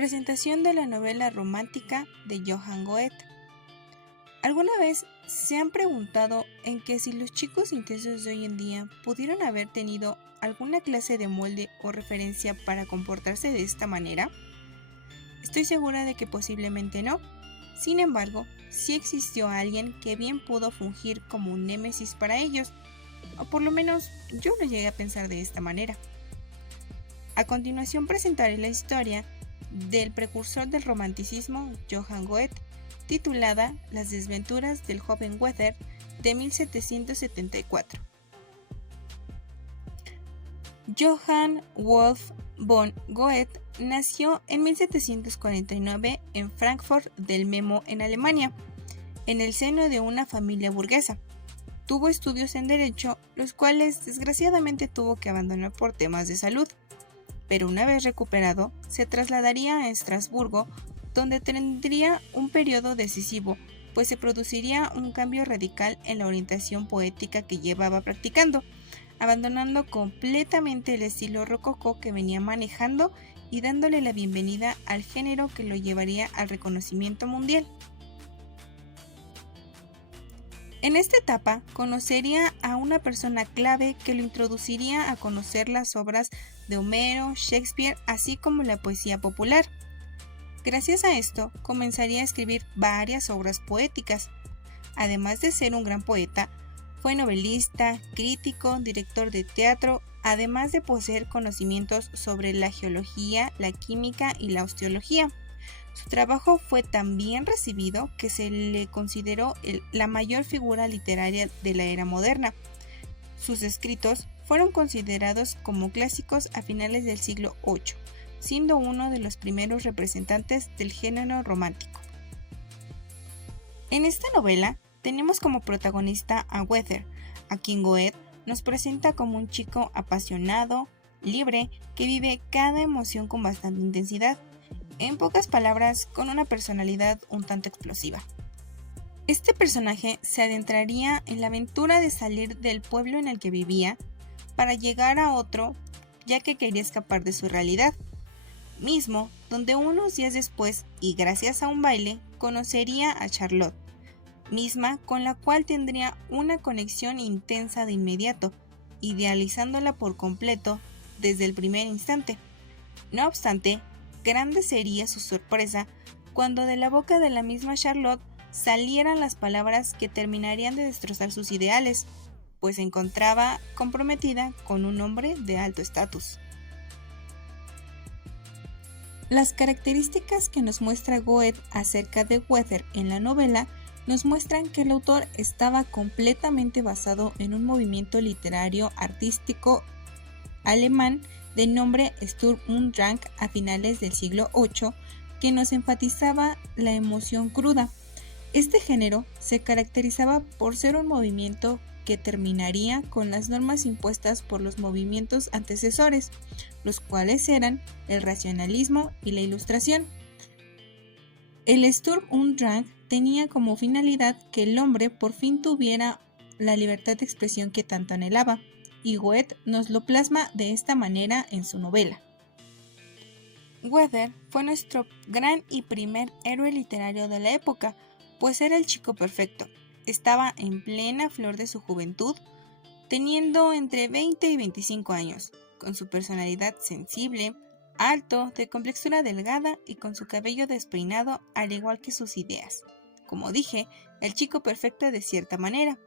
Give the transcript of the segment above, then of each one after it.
Presentación de la novela romántica de Johann Goethe. ¿Alguna vez se han preguntado en que si los chicos intensos de hoy en día pudieron haber tenido alguna clase de molde o referencia para comportarse de esta manera? Estoy segura de que posiblemente no. Sin embargo, sí existió alguien que bien pudo fungir como un némesis para ellos, o por lo menos yo lo llegué a pensar de esta manera. A continuación presentaré la historia del precursor del romanticismo, Johann Goethe, titulada Las desventuras del joven Werther, de 1774. Johann Wolf von Goethe nació en 1749 en Frankfurt del Memo, en Alemania, en el seno de una familia burguesa. Tuvo estudios en Derecho, los cuales desgraciadamente tuvo que abandonar por temas de salud, pero una vez recuperado, se trasladaría a Estrasburgo, donde tendría un periodo decisivo, pues se produciría un cambio radical en la orientación poética que llevaba practicando, abandonando completamente el estilo rococó que venía manejando y dándole la bienvenida al género que lo llevaría al reconocimiento mundial. En esta etapa conocería a una persona clave que lo introduciría a conocer las obras de Homero, Shakespeare, así como la poesía popular. Gracias a esto, comenzaría a escribir varias obras poéticas. Además de ser un gran poeta, fue novelista, crítico, director de teatro, además de poseer conocimientos sobre la geología, la química y la osteología. Su trabajo fue tan bien recibido que se le consideró la mayor figura literaria de la era moderna. Sus escritos fueron considerados como clásicos a finales del siglo VIII, siendo uno de los primeros representantes del género romántico. En esta novela tenemos como protagonista a Werther, a quien Goethe nos presenta como un chico apasionado, libre, que vive cada emoción con bastante intensidad. En pocas palabras, con una personalidad un tanto explosiva. Este personaje se adentraría en la aventura de salir del pueblo en el que vivía para llegar a otro, ya que quería escapar de su realidad, mismo donde unos días después, y gracias a un baile, conocería a Charlotte, misma con la cual tendría una conexión intensa de inmediato, idealizándola por completo desde el primer instante. No obstante, grande sería su sorpresa cuando de la boca de la misma Charlotte salieran las palabras que terminarían de destrozar sus ideales, pues se encontraba comprometida con un hombre de alto estatus. Las características que nos muestra Goethe acerca de Werther en la novela nos muestran que el autor estaba completamente basado en un movimiento literario artístico alemán de nombre Sturm und Drang a finales del siglo VIII, que nos enfatizaba la emoción cruda. Este género se caracterizaba por ser un movimiento que terminaría con las normas impuestas por los movimientos antecesores, los cuales eran el racionalismo y la ilustración. El Sturm und Drang tenía como finalidad que el hombre por fin tuviera la libertad de expresión que tanto anhelaba, y Goethe nos lo plasma de esta manera en su novela. Werther fue nuestro gran y primer héroe literario de la época, pues era el chico perfecto. Estaba en plena flor de su juventud, teniendo entre 20 y 25 años, con su personalidad sensible, alto, de complexura delgada y con su cabello despeinado, al igual que sus ideas. Como dije, el chico perfecto de cierta manera.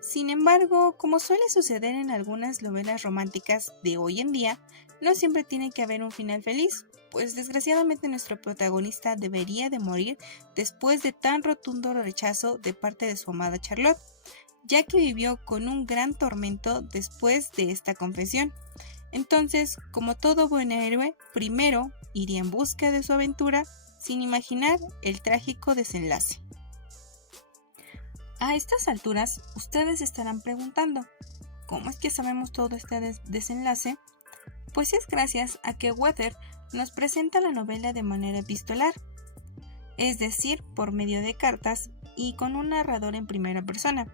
Sin embargo, como suele suceder en algunas novelas románticas de hoy en día, no siempre tiene que haber un final feliz, pues desgraciadamente nuestro protagonista debería de morir después de tan rotundo rechazo de parte de su amada Charlotte, ya que vivió con un gran tormento después de esta confesión. Entonces, como todo buen héroe, primero iría en busca de su aventura sin imaginar el trágico desenlace. A estas alturas, ustedes estarán preguntando, ¿cómo es que sabemos todo este desenlace? Pues es gracias a que Werther nos presenta la novela de manera epistolar, es decir, por medio de cartas y con un narrador en primera persona.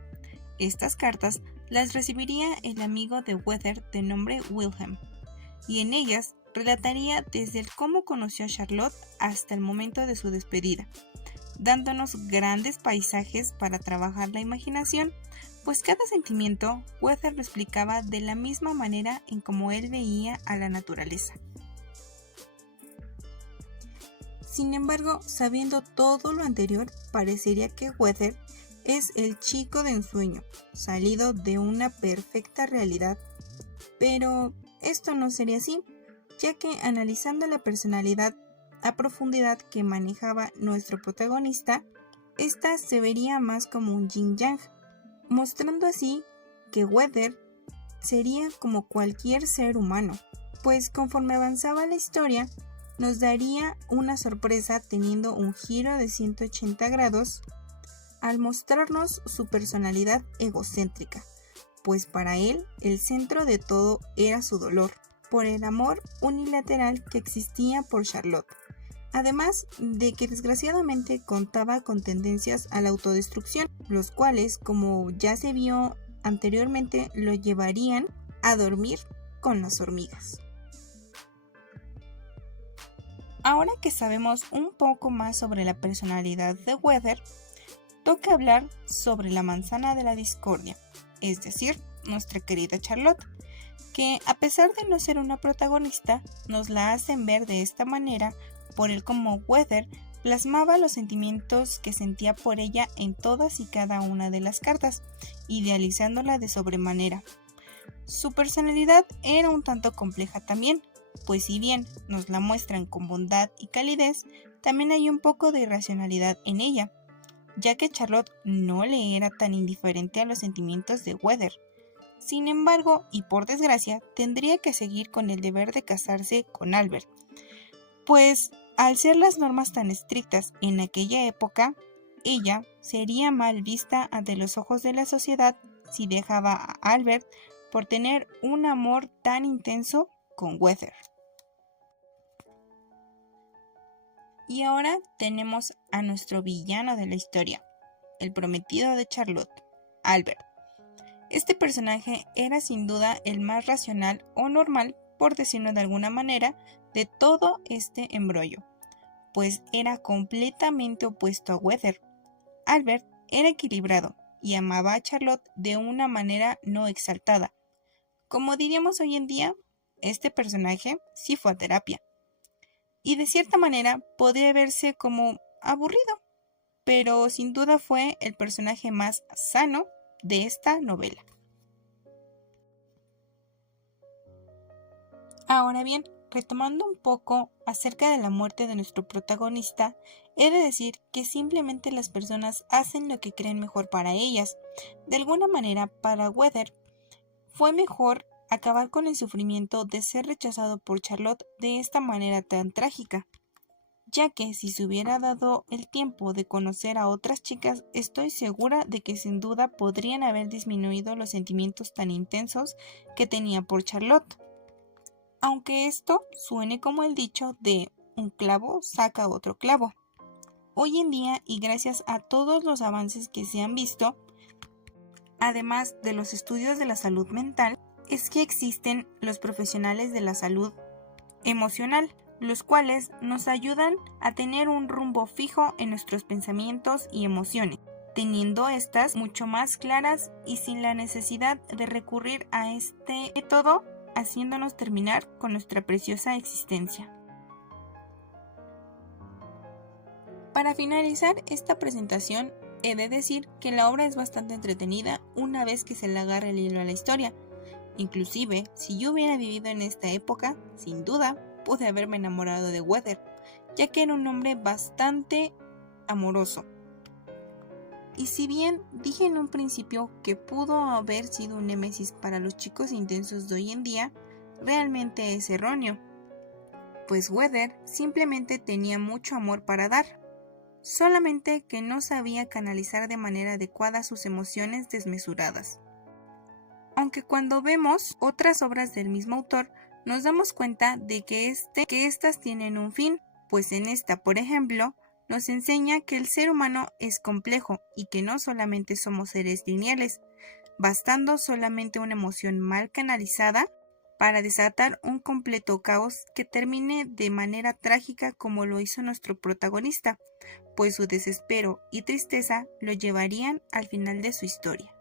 Estas cartas las recibiría el amigo de Werther de nombre Wilhelm, y en ellas relataría desde el cómo conoció a Charlotte hasta el momento de su despedida, dándonos grandes paisajes para trabajar la imaginación, pues cada sentimiento Werther lo explicaba de la misma manera en como él veía a la naturaleza. Sin embargo, sabiendo todo lo anterior, parecería que Werther es el chico de ensueño, salido de una perfecta realidad. Pero esto no sería así, ya que analizando la personalidad a profundidad que manejaba nuestro protagonista, esta se vería más como un yin-yang, mostrando así que Werther sería como cualquier ser humano, pues conforme avanzaba la historia, nos daría una sorpresa teniendo un giro de 180 grados al mostrarnos su personalidad egocéntrica, pues para él el centro de todo era su dolor, por el amor unilateral que existía por Charlotte, además de que desgraciadamente contaba con tendencias a la autodestrucción, los cuales, como ya se vio anteriormente, lo llevarían a dormir con las hormigas. Ahora que sabemos un poco más sobre la personalidad de Werther, toca hablar sobre la manzana de la discordia, es decir, nuestra querida Charlotte, que a pesar de no ser una protagonista, nos la hacen ver de esta manera por el cómo Werther plasmaba los sentimientos que sentía por ella en todas y cada una de las cartas, idealizándola de sobremanera. Su personalidad era un tanto compleja también, pues si bien nos la muestran con bondad y calidez, también hay un poco de irracionalidad en ella, ya que Charlotte no le era tan indiferente a los sentimientos de Werther. Sin embargo, y por desgracia, tendría que seguir con el deber de casarse con Albert, pues al ser las normas tan estrictas en aquella época, ella sería mal vista ante los ojos de la sociedad si dejaba a Albert por tener un amor tan intenso con Werther. Y ahora tenemos a nuestro villano de la historia, el prometido de Charlotte, Albert. Este personaje era sin duda el más racional o normal, por decirlo de alguna manera, de todo este embrollo, pues era completamente opuesto a Werther. Albert era equilibrado y amaba a Charlotte de una manera no exaltada. Como diríamos hoy en día, este personaje sí fue a terapia. Y de cierta manera podría verse como aburrido, pero sin duda fue el personaje más sano de esta novela. Ahora bien, retomando un poco acerca de la muerte de nuestro protagonista, he de decir que simplemente las personas hacen lo que creen mejor para ellas. De alguna manera, para Werther, fue mejor acabar con el sufrimiento de ser rechazado por Charlotte de esta manera tan trágica, ya que si se hubiera dado el tiempo de conocer a otras chicas, estoy segura de que sin duda podrían haber disminuido los sentimientos tan intensos que tenía por Charlotte. Aunque esto suene como el dicho de un clavo saca otro clavo. Hoy en día, y gracias a todos los avances que se han visto, además de los estudios de la salud mental, es que existen los profesionales de la salud emocional, los cuales nos ayudan a tener un rumbo fijo en nuestros pensamientos y emociones, teniendo estas mucho más claras y sin la necesidad de recurrir a este método, haciéndonos terminar con nuestra preciosa existencia. Para finalizar esta presentación, he de decir que la obra es bastante entretenida una vez que se le agarra el hilo a la historia. Inclusive, si yo hubiera vivido en esta época, sin duda, pude haberme enamorado de Werther, ya que era un hombre bastante amoroso. Y si bien dije en un principio que pudo haber sido un némesis para los chicos intensos de hoy en día, realmente es erróneo, pues Werther simplemente tenía mucho amor para dar, solamente que no sabía canalizar de manera adecuada sus emociones desmesuradas. Aunque cuando vemos otras obras del mismo autor, nos damos cuenta de que estas tienen un fin, pues en esta, por ejemplo, nos enseña que el ser humano es complejo y que no solamente somos seres lineales, bastando solamente una emoción mal canalizada para desatar un completo caos que termine de manera trágica como lo hizo nuestro protagonista, pues su desespero y tristeza lo llevarían al final de su historia.